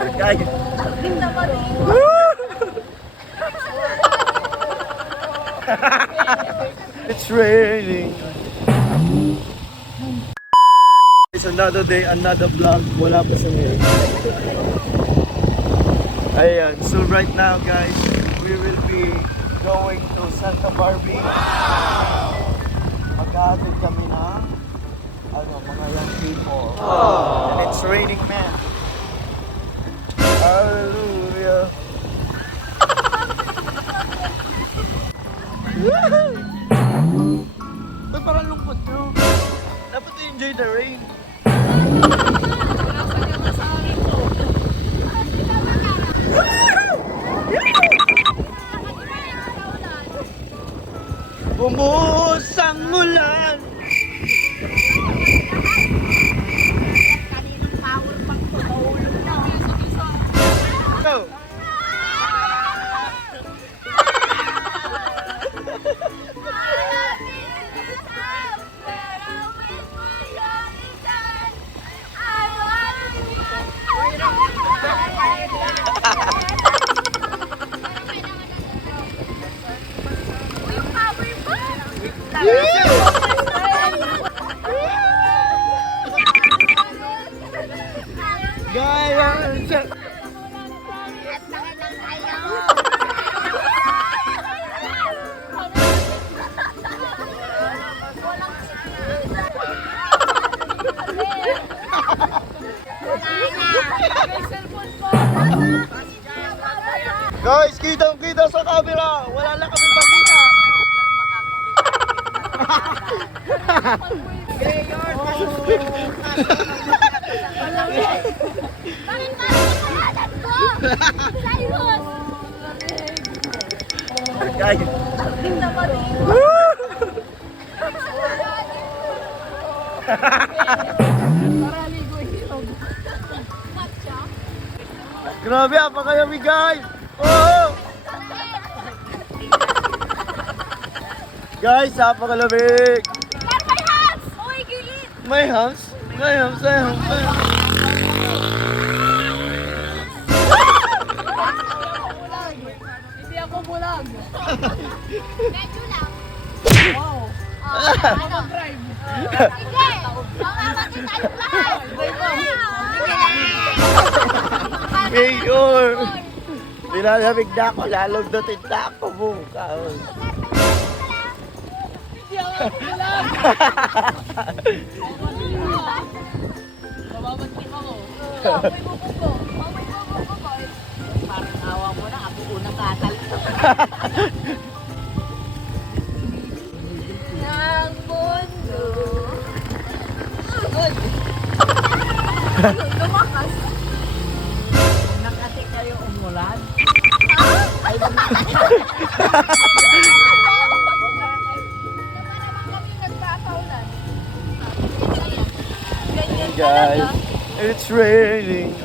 Guys. It's raining. It's another day, another vlog. Wala pa sa ngayon. Ayan, so right now guys, we will be going to Santa Barbie. Maghahatid kami ng mga young people. And it's raining, man. Hallelujah. Ba't parang lungkot nyo? Dapat enjoy the rain. Bumuhos ang ulan. Go! Gaya! Guys, kitang-kita sa camera. Wala lang kami makita. Guys. Grabe, apakayami guys. Oh! Guys, apakalamig. May hams! Uy, gilid! May hams? May hams, may hams, may hams. Hindi ako bulag. Medyo lang. Wow. Ano? Drive. Sige! Mamamatid tayong lahat! Mayor! Nilalamig na ako, lalong dating na ako bukas. Hindi ako bulag. Mamamatid ako. Amoy bubugo. Amoy bubugo. Parang awa mo na, ako unang katalito. Ng mundo. Good. Lumakas. Nakati kayo umulan? Ay, Guys, it's raining.